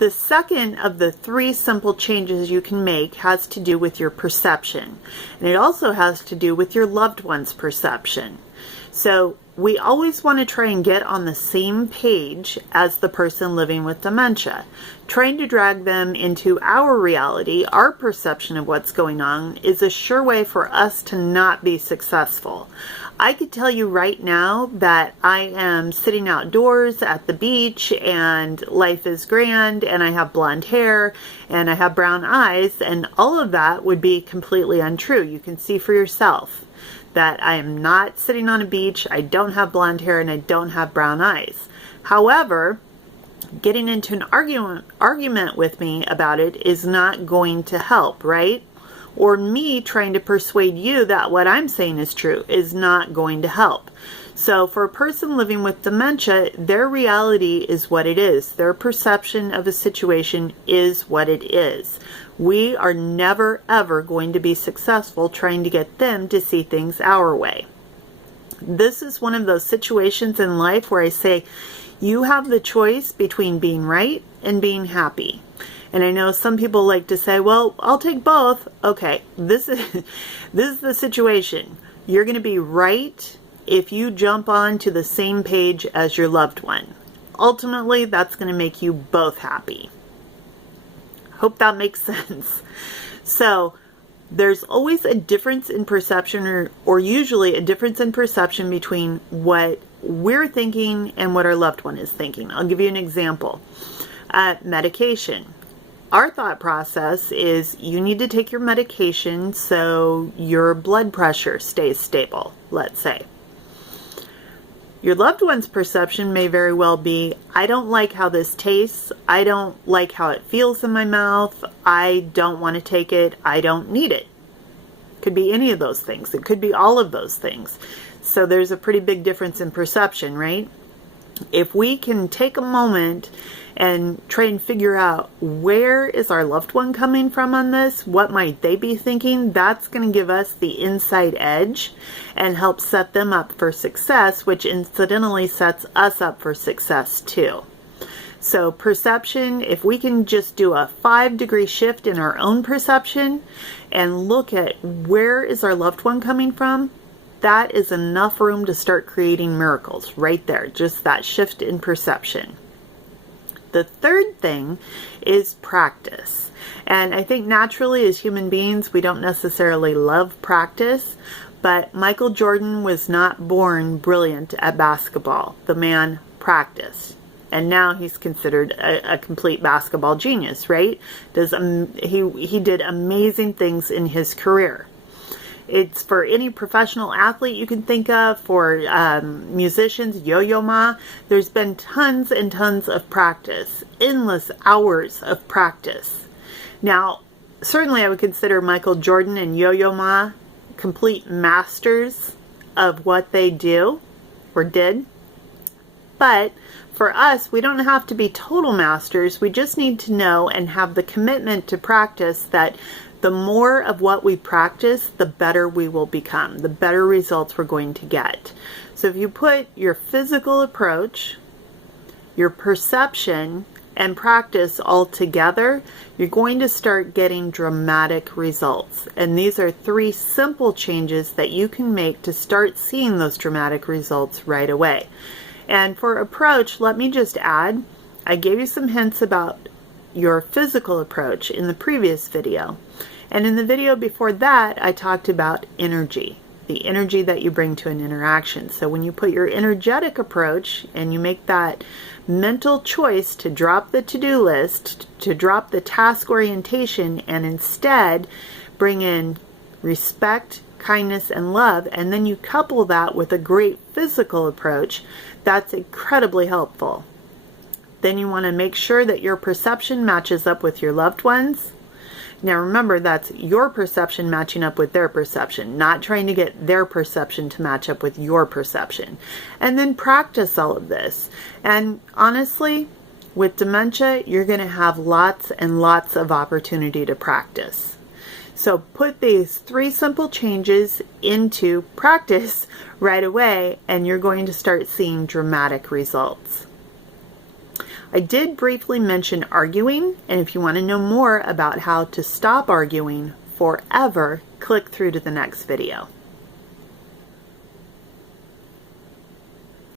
The second of the 3 simple changes you can make has to do with your perception, and it also has to do with your loved one's perception. So we always want to try and get on the same page as the person living with dementia. Trying to drag them into our reality, our perception of what's going on, is a sure way for us to not be successful. I could tell you right now that I am sitting outdoors at the beach and life is grand and I have blonde hair and I have brown eyes, and all of that would be completely untrue. You can see for yourself that I am not sitting on a beach, I don't have blonde hair, and I don't have brown eyes. However, getting into an argument with me about it is not going to help, right? Or me trying to persuade you that what I'm saying is true is not going to help. So for a person living with dementia, their reality is what it is. Their perception of a situation is what it is. We are never ever going to be successful trying to get them to see things our way. This is one of those situations in life where I say, you have the choice between being right and being happy. And I know some people like to say, well, I'll take both. Okay, this is the situation. You're going to be right if you jump on to the same page as your loved one. Ultimately, that's going to make you both happy. Hope that makes sense. So there's always a difference in perception, or usually a difference in perception between what we're thinking and what our loved one is thinking. I'll give you an example. Medication. Our thought process is you need to take your medication so your blood pressure stays stable, let's say. Your loved one's perception may very well be, I don't like how this tastes, I don't like how it feels in my mouth, I don't want to take it, I don't need it. Could be any of those things. It could be all of those things. So there's a pretty big difference in perception, right? If we can take a moment and try and figure out where is our loved one coming from on this, what might they be thinking, that's going to give us the inside edge and help set them up for success, which incidentally sets us up for success too. So perception, if we can just do a 5-degree shift in our own perception and look at where is our loved one coming from, that is enough room to start creating miracles right there, just that shift in perception. The third thing is practice. And I think naturally as human beings, we don't necessarily love practice, but Michael Jordan was not born brilliant at basketball. The man practiced. And now he's considered a complete basketball genius, right? He did amazing things in his career. It's for any professional athlete you can think of, for musicians, Yo-Yo Ma. There's been tons and tons of practice, endless hours of practice. Now, certainly I would consider Michael Jordan and Yo-Yo Ma complete masters of what they do or did. But for us, we don't have to be total masters. We just need to know and have the commitment to practice that the more of what we practice, the better we will become, the better results we're going to get. So if you put your physical approach, your perception, and practice all together, you're going to start getting dramatic results. And these are 3 simple changes that you can make to start seeing those dramatic results right away. And for approach, let me just add, I gave you some hints about your physical approach in the previous video. And in the video before that, I talked about energy, the energy that you bring to an interaction. So when you put your energetic approach and you make that mental choice to drop the to-do list, to drop the task orientation, and instead bring in respect, kindness, and love, and then you couple that with a great physical approach, that's incredibly helpful. Then you want to make sure that your perception matches up with your loved ones. Now remember, that's your perception matching up with their perception, not trying to get their perception to match up with your perception. And then practice all of this. And honestly, with dementia, you're going to have lots and lots of opportunity to practice. So put these 3 simple changes into practice right away, and you're going to start seeing dramatic results. I did briefly mention arguing, and if you want to know more about how to stop arguing forever, click through to the next video.